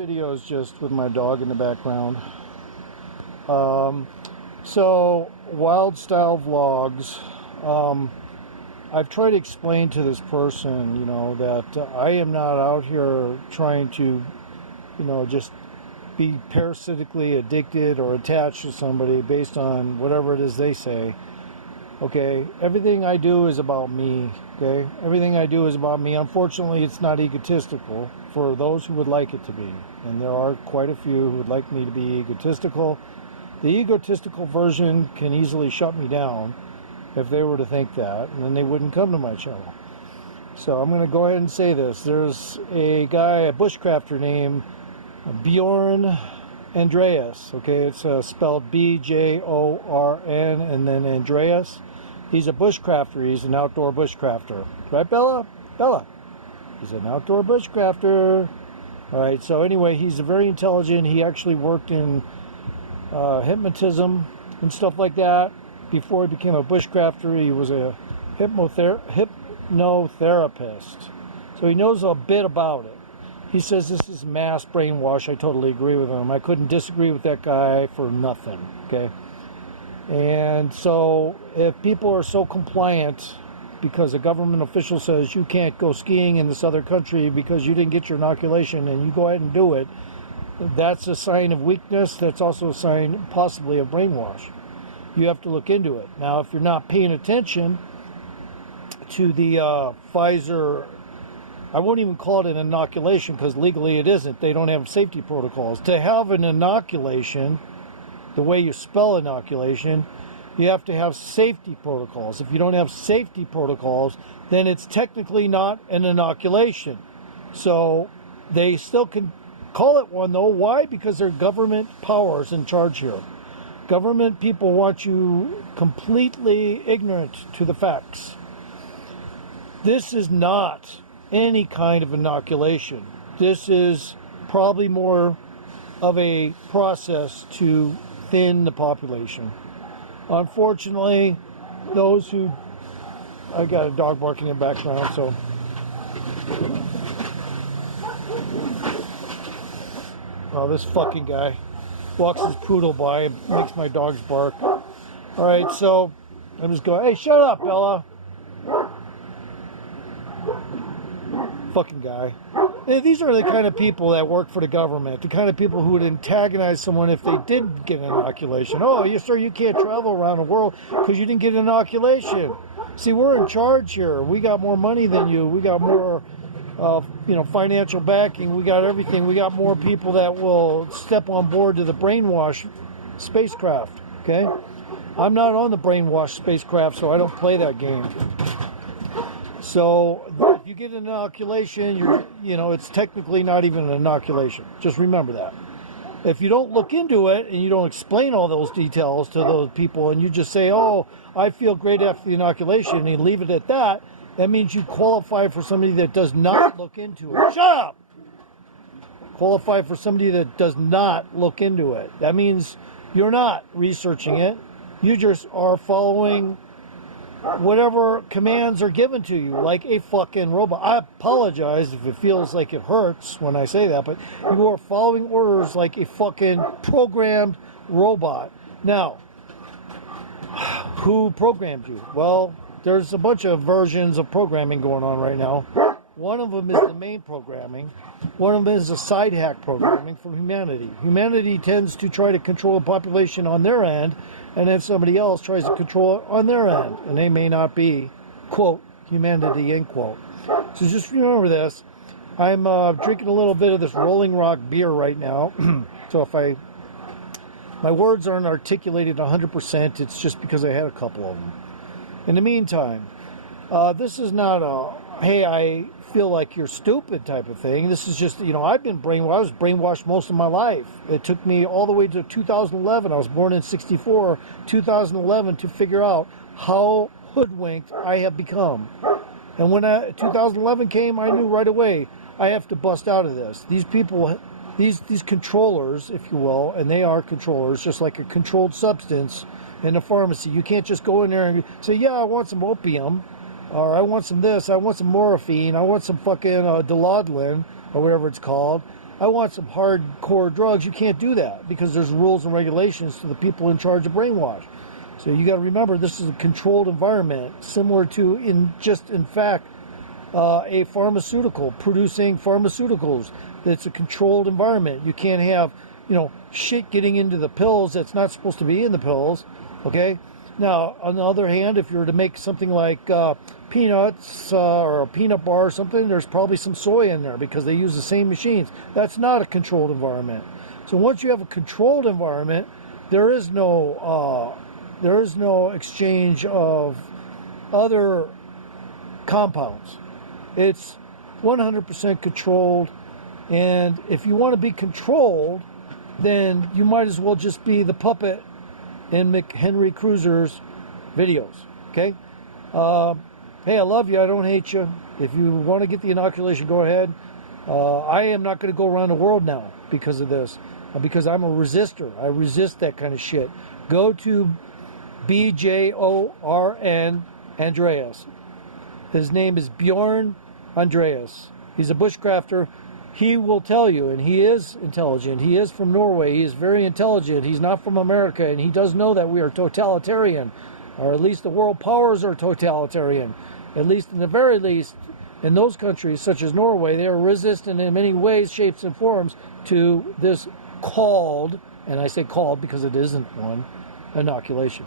video is just with my dog in the background. So WildStyle vlogs. I've tried to explain to this person, you know, that I am not out here trying to, you know, just be parasitically addicted or attached to somebody based on whatever it is they say. Okay, everything I do is about me. Okay, everything I do is about me. Unfortunately, it's not egotistical for those who would like it to be, and there are quite a few who would like me to be egotistical. The egotistical version can easily shut me down if they were to think that, and then they wouldn't come to my channel. So I'm going to go ahead and say this. There's a guy, a bushcrafter named Bjorn Andreas. Okay, it's spelled B-J-O-R-N and then Andreas. He's a bushcrafter. He's an outdoor bushcrafter. Right, Bella? Bella. He's an outdoor bushcrafter. All right, so anyway, he's very intelligent. He actually worked in hypnotism and stuff like that. Before he became a bushcrafter, he was a hypnotherapist. So he knows a bit about it. He says this is mass brainwash. I totally agree with him. I couldn't disagree with that guy for nothing, okay? And so if people are so compliant because a government official says you can't go skiing in this other country because you didn't get your inoculation and you go ahead and do it, that's a sign of weakness. That's also a sign possibly of brainwash. You have to look into it. Now, if you're not paying attention to the Pfizer, I won't even call it an inoculation because legally it isn't. They don't have safety protocols. To have an inoculation, the way you spell inoculation, you have to have safety protocols. If you don't have safety protocols, then it's technically not an inoculation. So they still can call it one, though. Why? Because they're government powers in charge here. Government people want you completely ignorant to the facts. This is not any kind of inoculation. This is probably more of a process to thin the population. Unfortunately, those who... I got a dog barking in the background, so... Oh, this fucking guy walks his poodle by and makes my dogs bark. Alright, so I'm just going, hey, shut up, Bella. Fucking guy. These are the kind of people that work for the government, the kind of people who would antagonize someone if they did get an inoculation. Oh, yes, sir, you can't travel around the world because you didn't get an inoculation. See, we're in charge here. We got more money than you. We got more, financial backing. We got everything. We got more people that will step on board to the brainwash spacecraft, okay? I'm not on the brainwash spacecraft, so I don't play that game. So if you get an inoculation, it's technically not even an inoculation. Just remember that. If you don't look into it and you don't explain all those details to those people and you just say, oh, I feel great after the inoculation, and leave it at that, that means you qualify for somebody that does not look into it. Shut up! Qualify for somebody that does not look into it. That means you're not researching it. You just are following whatever commands are given to you, like a fucking robot. I apologize if it feels like it hurts when I say that, but you are following orders like a fucking programmed robot. Now, who programmed you? Well, there's a bunch of versions of programming going on right now. One of them is the main programming. One of them is the side hack programming from humanity. Humanity tends to try to control the population on their end, and then somebody else tries to control it on their end. And they may not be, quote, humanity, end quote. So just remember this. I'm drinking a little bit of this Rolling Rock beer right now. So if my words aren't articulated 100%, it's just because I had a couple of them. In the meantime, this is not a, hey, I feel like you're stupid type of thing. This is just, I've been brainwashed. I was brainwashed most of my life. It took me all the way to 2011. I was born in 64, 2011, to figure out how hoodwinked I have become. And when 2011 came, I knew right away, I have to bust out of this. These people, these controllers, if you will, and they are controllers, just like a controlled substance in a pharmacy. You can't just go in there and say, yeah, I want some opium, or I want some this, I want some morphine, I want some fucking Dilaudid, or whatever it's called. I want some hardcore drugs. You can't do that because there's rules and regulations to the people in charge of brainwash. So you got to remember, this is a controlled environment, similar to, in fact, a pharmaceutical, producing pharmaceuticals. It's a controlled environment. You can't have, shit getting into the pills that's not supposed to be in the pills, okay? Now, on the other hand, if you were to make something like peanuts or a peanut bar or something, there's probably some soy in there because they use the same machines. That's not a controlled environment. So once you have a controlled environment, there is no exchange of other compounds. It's 100% controlled, and if you want to be controlled, then you might as well just be the puppet in McHenry Cruiser's videos, okay? Hey, I love you. I don't hate you. If you want to get the inoculation, go ahead. I am not going to go around the world now because of this, because I'm a resistor. I resist that kind of shit. Go to BJORN Andreas. His name is Bjorn Andreas. He's a bushcrafter. He will tell you, and he is intelligent. He is from Norway. He is very intelligent. He's not from America, and he does know that we are totalitarian, or at least the world powers are totalitarian. At least, in the very least, in those countries, such as Norway, they are resistant in many ways, shapes, and forms to this called, and I say called because it isn't one, inoculation.